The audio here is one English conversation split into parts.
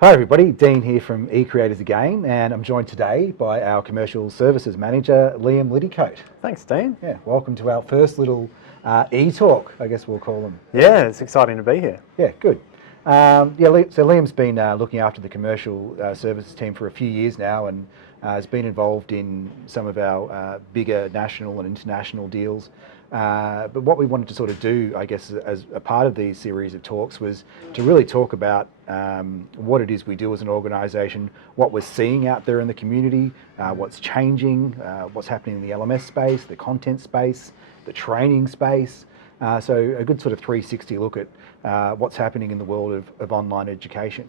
Hi everybody, Dean here from eCreators again, and I'm joined today by our Commercial Services Manager, Liam Liddycote. Thanks, Dean. Yeah, welcome to our first little e-talk, I guess we'll call them. Yeah, it's exciting to be here. Yeah, good. So Liam's been looking after the commercial services team for a few years now, and has been involved in some of our bigger national and international deals. But what we wanted to sort of do, I guess, as a part of these series of talks was to really talk about what it is we do as an organisation, what we're seeing out there in the community, what's changing, what's happening in the LMS space, the content space, the training space. So a good sort of 360 look at what's happening in the world of online education.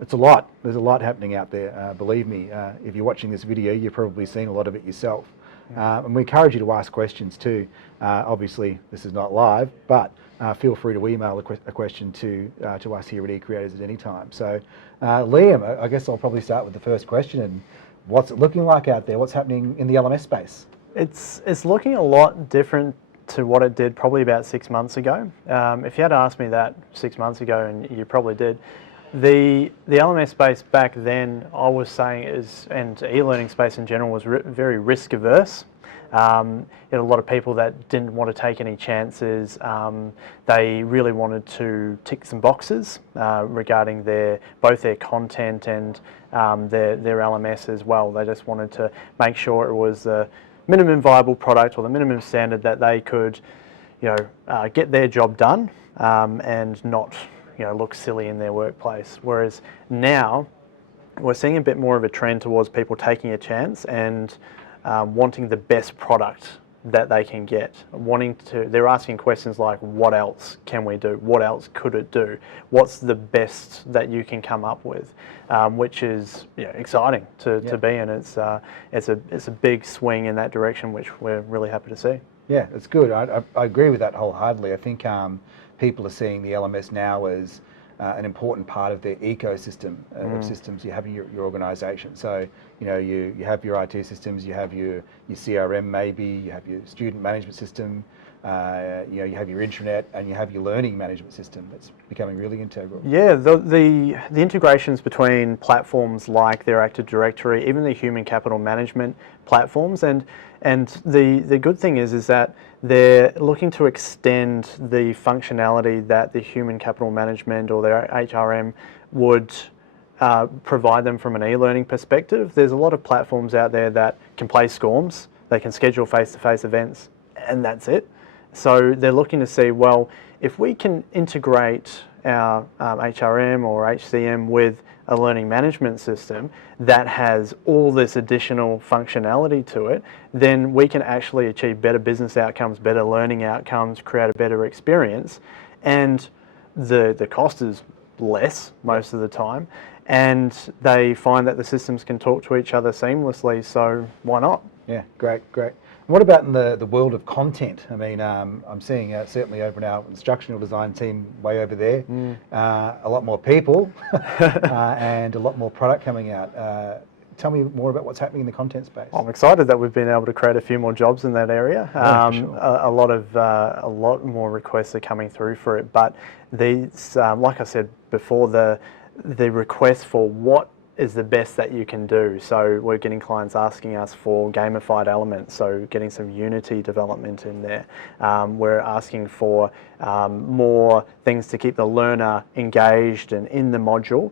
It's a lot. There's a lot happening out there. Believe me, if you're watching this video, you've probably seen a lot of it yourself. And we encourage you to ask questions too. Obviously, this is not live, but feel free to email a question to us here at eCreators at any time. So, Liam, I guess I'll probably start with the first question. And what's it looking like out there? What's happening in the LMS space? It's looking a lot different to what it did probably about 6 months ago. If you had asked me that 6 months ago, and you probably did, the LMS space back then, I was saying and e-learning space in general was very risk averse. You had a lot of people that didn't want to take any chances. They really wanted to tick some boxes regarding both their content and their LMS as well. They just wanted to make sure it was the minimum viable product or the minimum standard that they could, get their job done and not, look silly in their workplace. Whereas now we're seeing a bit more of a trend towards people taking a chance and wanting the best product that they can get. They're asking questions like, what else can we do? What else could it do? What's the best that you can come up with? Which is exciting to be in. It's a big swing in that direction, which we're really happy to see. Yeah, it's good. I agree with that wholeheartedly. I think people are seeing the LMS now as an important part of their ecosystem of systems you have in your organisation. So, you have your IT systems, you have your CRM maybe, you have your student management system, you have your intranet, and you have your learning management system. That's becoming really integral. Yeah, the integrations between platforms like their Active Directory, even the human capital management platforms, and the good thing is that they're looking to extend the functionality that the human capital management or their HRM would provide them from an e-learning perspective. There's a lot of platforms out there that can play SCORMs, they can schedule face-to-face events, and that's it. So they're looking to see, well, if we can integrate our HRM or HCM with a learning management system that has all this additional functionality to it, then we can actually achieve better business outcomes, better learning outcomes, create a better experience, and the cost is less most of the time, and they find that the systems can talk to each other seamlessly, so why not? Yeah, great. What about in the world of content? I mean, I'm seeing certainly over in our instructional design team way over there, a lot more people and a lot more product coming out. Tell me more about what's happening in the content space. I'm excited that we've been able to create a few more jobs in that area. Yeah, for sure. A lot more requests are coming through for it, but these, like I said before, the request for what is the best that you can do. So we're getting clients asking us for gamified elements, so getting some Unity development in there. We're asking for more things to keep the learner engaged and in the module.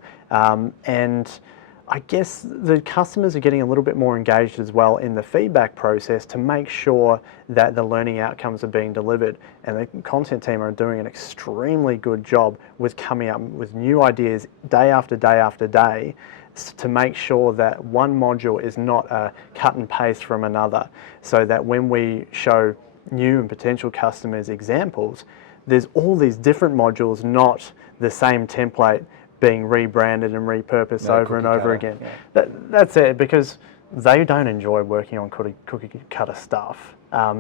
And I guess the customers are getting a little bit more engaged as well in the feedback process to make sure that the learning outcomes are being delivered. And the content team are doing an extremely good job with coming up with new ideas day after day after day to make sure that one module is not a cut and paste from another, so that when we show new and potential customers examples, there's all these different modules, not the same template being rebranded and repurposed over and over again. Yeah. That's it, because they don't enjoy working on cookie cutter stuff.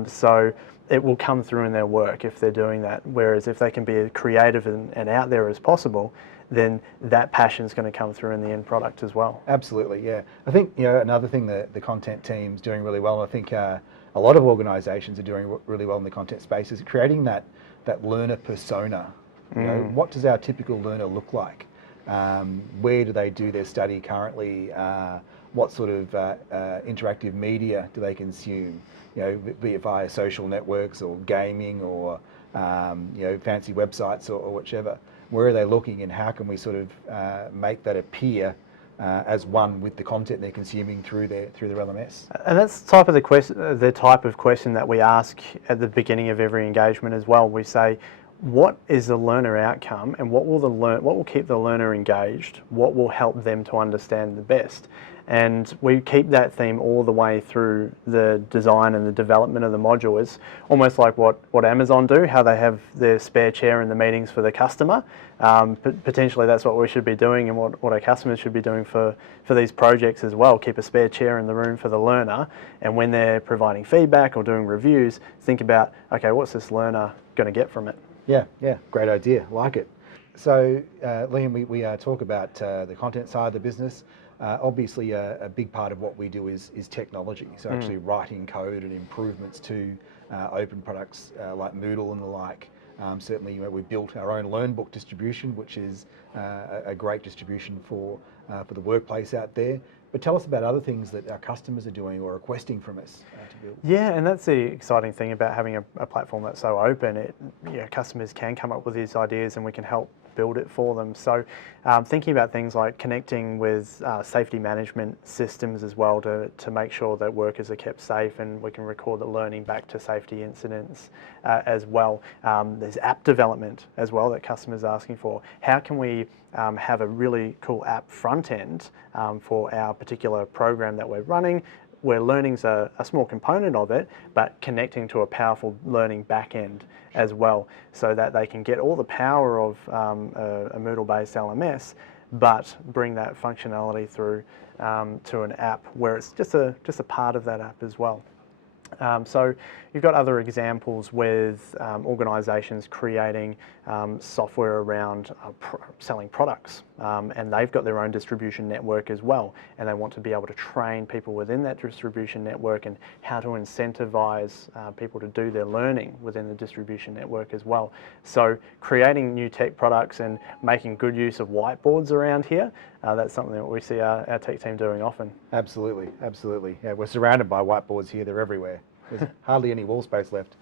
So it will come through in their work if they're doing that. Whereas if they can be as creative and out there as possible, then that passion is going to come through in the end product as well. Absolutely, yeah. I think another thing that the content team's doing really well, and I think a lot of organisations are doing really well in the content space, is creating that learner persona. What does our typical learner look like? Where do they do their study currently? What sort of interactive media do they consume? You know, be it via social networks or gaming or you know, fancy websites or whichever. Where are they looking, and how can we sort of make that appear as one with the content they're consuming through their LMS? And that's the type of question that we ask at the beginning of every engagement as well. We say, what is the learner outcome, and what will keep the learner engaged? What will help them to understand the best? And we keep that theme all the way through the design and the development of the module. It's almost like what Amazon do, how they have their spare chair in the meetings for the customer. Potentially that's what we should be doing, and what our customers should be doing for these projects as well. Keep a spare chair in the room for the learner, and when they're providing feedback or doing reviews, think about, okay, what's this learner going to get from it? Yeah, great idea, like it. So Liam, we talk about the content side of the business. Obviously a big part of what we do is technology, so actually writing code and improvements to open products like Moodle and the like. Certainly, you know, we built our own LearnBook distribution, which is a great distribution for the workplace out there. But tell us about other things that our customers are doing or requesting from us to build. Yeah, and that's the exciting thing about having a platform that's so open. Customers can come up with these ideas, and we can help build it for them. So thinking about things like connecting with safety management systems as well to make sure that workers are kept safe, and we can record the learning back to safety incidents as well. There's app development as well that customers are asking for. How can we have a really cool app front end for our particular program that we're running, where learning's a small component of it, but connecting to a powerful learning back end as well, so that they can get all the power of a Moodle-based LMS, but bring that functionality through to an app where it's just a part of that app as well. So you've got other examples with organisations creating software around selling products, and they've got their own distribution network as well, and they want to be able to train people within that distribution network and how to incentivise people to do their learning within the distribution network as well. So creating new tech products and making good use of whiteboards around here, that's something that we see our tech team doing often. Absolutely. Yeah, we're surrounded by whiteboards here, they're everywhere. There's hardly any wall space left.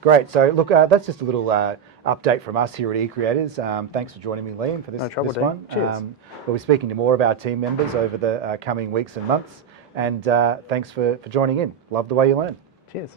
Great, so look, that's just a little update from us here at eCreators. Thanks for joining me, Liam, for this, No trouble, this one. Cheers. We'll be speaking to more of our team members over the coming weeks and months, and thanks for joining in. Love the way you learn. Cheers.